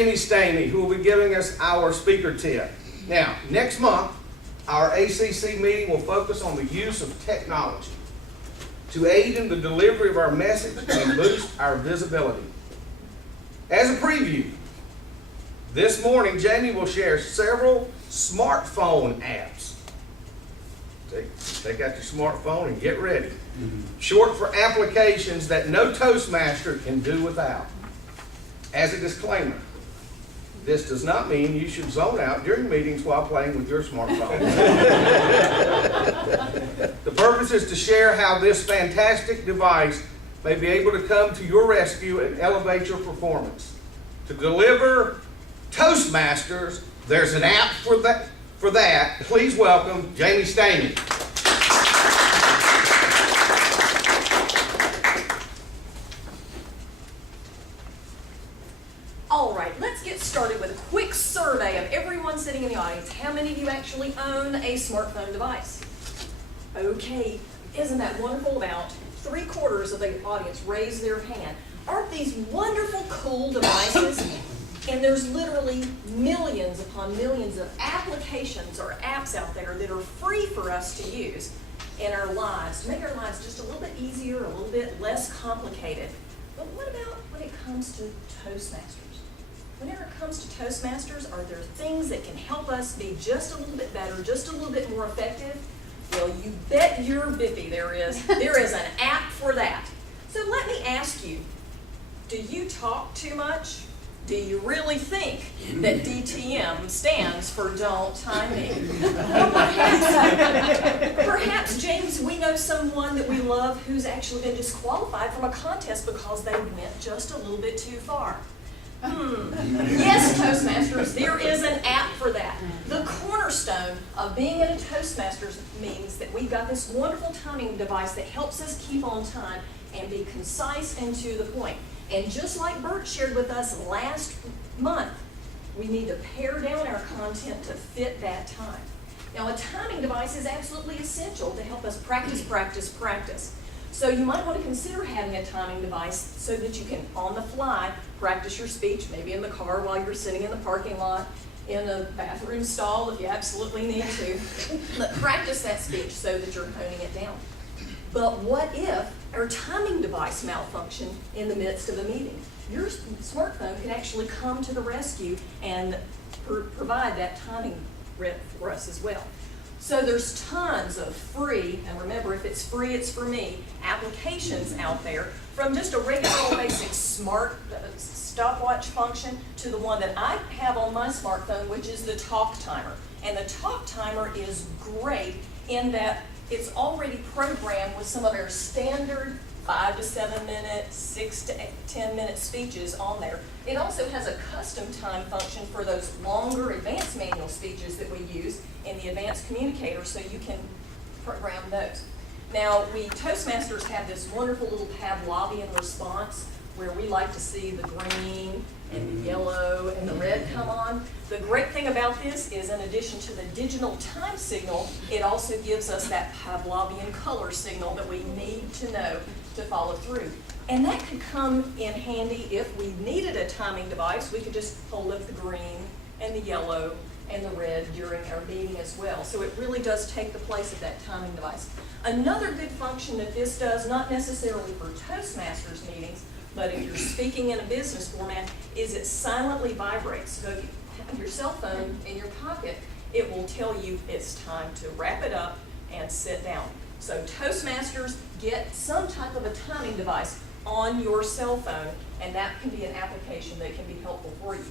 Stamey, who will be giving us our speaker tip. Now, next month, our ACC meeting will focus on the use of technology to aid in the delivery of our message and boost our visibility. As a preview, this morning, Jamie will share several smartphone apps. Take out your smartphone and get ready. Short for applications that no Toastmaster can do without. As a disclaimer, this does not mean you should zone out during meetings while playing with your smartphone. The purpose is to share how this fantastic device may be able to come to your rescue and elevate your performance. To deliver Toastmasters, there's an app for that. Please welcome Jamie Stamey. All right, let's get started with a quick survey of everyone sitting in the audience. How many of you actually own a smartphone device? Okay, isn't that wonderful? About 3/4 of the audience raise their hand. Aren't these wonderful, cool devices? And there's literally millions upon millions of applications or apps out there that are free for us to use in our lives, to make our lives just a little bit easier, a little bit less complicated. But what about when it comes to Toastmasters? Whenever it comes to Toastmasters, are there things that can help us be just a little bit better, just a little bit more effective? Well, you bet your bippy there is. There is an app for that. So let me ask you, do you talk too much? Do you really think that DTM stands for Don't Time Me? Or perhaps, James, we know someone that we love who's actually been disqualified from a contest because they went just a little bit too far. Yes, Toastmasters, there is an app for that. The cornerstone of being in a Toastmasters means that we've got this wonderful timing device that helps us keep on time and be concise and to the point. And just like Bert shared with us last month, we need to pare down our content to fit that time. Now, a timing device is absolutely essential to help us practice. So you might want to consider having a timing device so that you can, on the fly, practice your speech, maybe in the car while you're sitting in the parking lot, in a bathroom stall if you absolutely need to. But practice that speech so that you're honing it down. But what if our timing device malfunctioned in the midst of a meeting? Your smartphone can actually come to the rescue and provide that timing for us as well. So there's tons of free, and remember, if it's free, it's for me, applications out there, from just a regular old basic smart stopwatch function to the one that I have on my smartphone, which is the talk timer. And the talk timer is great in that it's already programmed with some of our standard 5 to 7 minute, 6 to 10 minute speeches on there. It also has a custom time function for those longer advanced manual speeches that we use in the advanced communicator, so you can program those. Now, we Toastmasters have this wonderful little Pavlovian response where we like to see the green and the yellow and the red come on. The great thing about this is, in addition to the digital time signal, it also gives us that Pavlovian color signal that we need to know to follow through. And that could come in handy if we needed a timing device. We could just hold up the green and the yellow and the red during our meeting as well. So it really does take the place of that timing device. Another good function that this does, not necessarily for Toastmasters meetings, but if you're speaking in a business format, is it silently vibrates. So if you have your cell phone in your pocket, it will tell you it's time to wrap it up and sit down. So Toastmasters, get some type of a timing device on your cell phone, and that can be an application that can be helpful for you.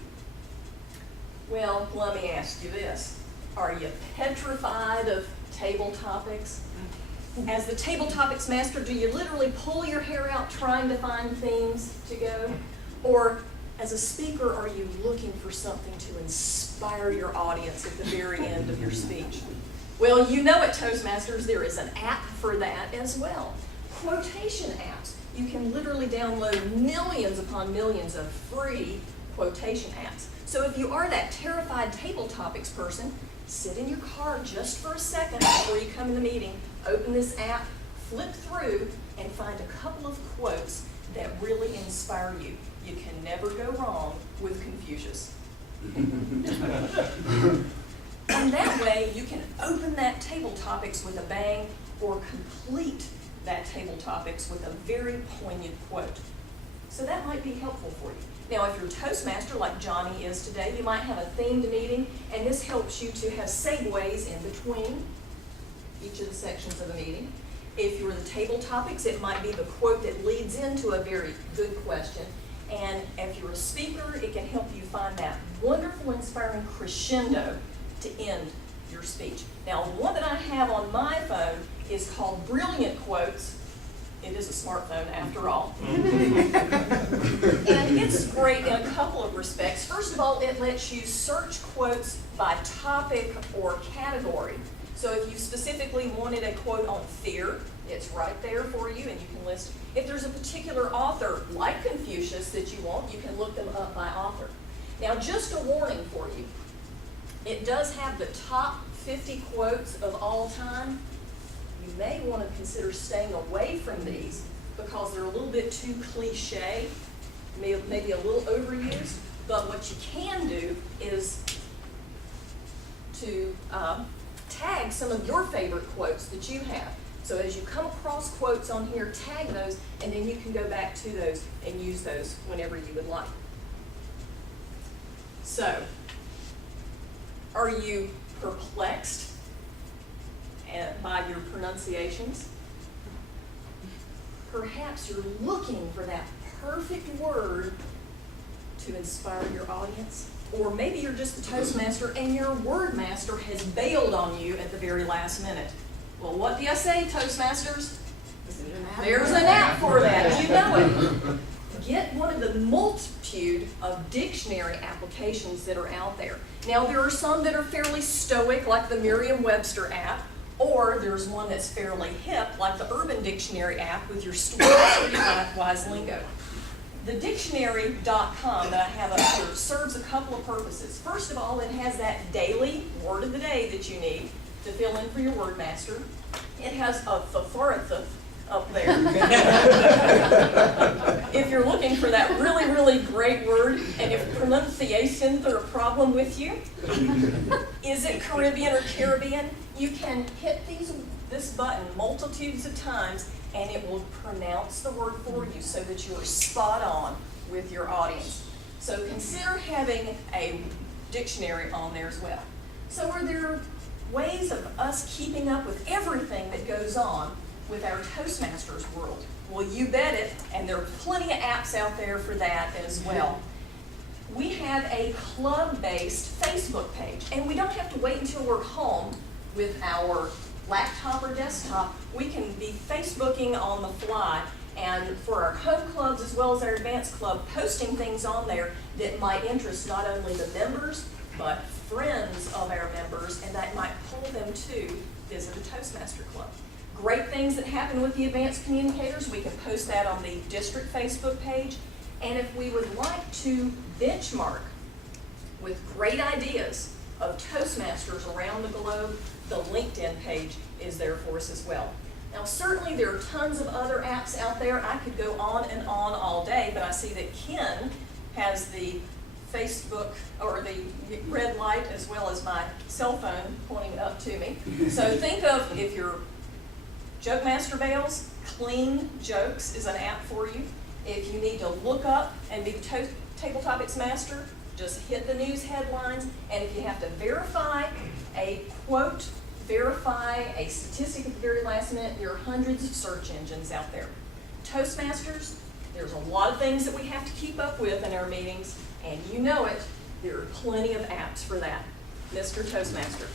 Well, let me ask you this. Are you petrified of table topics? As the table topics master, do you literally pull your hair out trying to find themes to go? Or as a speaker, are you looking for something to inspire your audience at the very end of your speech? Well, you know at Toastmasters there is an app for that as well. Quotation apps. You can literally download millions upon millions of free quotation apps. So if you are that terrified table topics person, sit in your car just for a second before you come in the meeting, open this app, flip through, and find a couple of quotes that really inspire you. you can never go wrong with Confucius. And that way, you can open that table topics with a bang or complete that table topics with a very poignant quote. So that might be helpful for you. Now, if you're a Toastmaster like Johnny is today, you might have a themed meeting, and this helps you to have segues in between each of the sections of the meeting. If you're the table topics, it might be the quote that leads into a very good question. And if you're a speaker, it can help you find that wonderful, inspiring crescendo to end your speech. Now, one that I have on my phone is called Brilliant Quotes. It is a smartphone after all. And it's great in a couple of respects. First of all, it lets you search quotes by topic or category. So if you specifically wanted a quote on fear, it's right there for you, and you can list. If there's a particular author, like Confucius, that you want, you can look them up by author. Now, just a warning for you. It does have the top 50 quotes of all time. You may want to consider staying away from these because they're a little bit too cliche, maybe a little overused. But what you can do is to tag some of your favorite quotes that you have. So as you come across quotes on here, tag those, and then you can go back to those and use those whenever you would like. So, are you perplexed by your pronunciations? Perhaps you're looking for that perfect word to inspire your audience. Or maybe you're just the Toastmaster and your word master has bailed on you at the very last minute. Well, what do you say, Toastmasters? There's an app for that. You know it. Get one of the multitude of dictionary applications that are out there. Now, there are some that are fairly stoic, like the Merriam-Webster app, or there's one that's fairly hip, like the Urban Dictionary app with your Streetwise lingo. The dictionary.com that I have up here serves a couple of purposes. First of all, it has that daily word of the day that you need to fill in for your word master. It has a thesaurus up there. If you're looking for that really, really great word, and if pronunciations are a problem with you, is it Caribbean or Caribbean? You can hit this button multitudes of times, and it will pronounce the word for you so that you're spot on with your audience. So consider having a dictionary on there as well. So are there ways of us keeping up with everything that goes on with our Toastmasters world? Well, you bet it, and there are plenty of apps out there for that as well. We have a club-based Facebook page, and we don't have to wait until we're home with our laptop or desktop. We can be Facebooking on the fly, and for our home clubs as well as our advanced club, posting things on there that might interest not only the members, but friends of our members, and that might pull them to visit a Toastmaster club. Great things that happen with the advanced communicators, we can post that on the district Facebook page. And if we would like to benchmark with great ideas of Toastmasters around the globe, the LinkedIn page is there for us as well. Now, certainly there are tons of other apps out there. I could go on and on all day, but I see that Ken has the Facebook, or the red light, as well as my cell phone pointing up to me. So think of, if you're Joke Master Bales, Clean Jokes is an app for you. If you need to look up and be Table Topics Master, just hit the news headlines. And if you have to verify a quote, verify a statistic at the very last minute, there are hundreds of search engines out there. Toastmasters, there's a lot of things that we have to keep up with in our meetings, and you know it, there are plenty of apps for that. Mr. Toastmaster.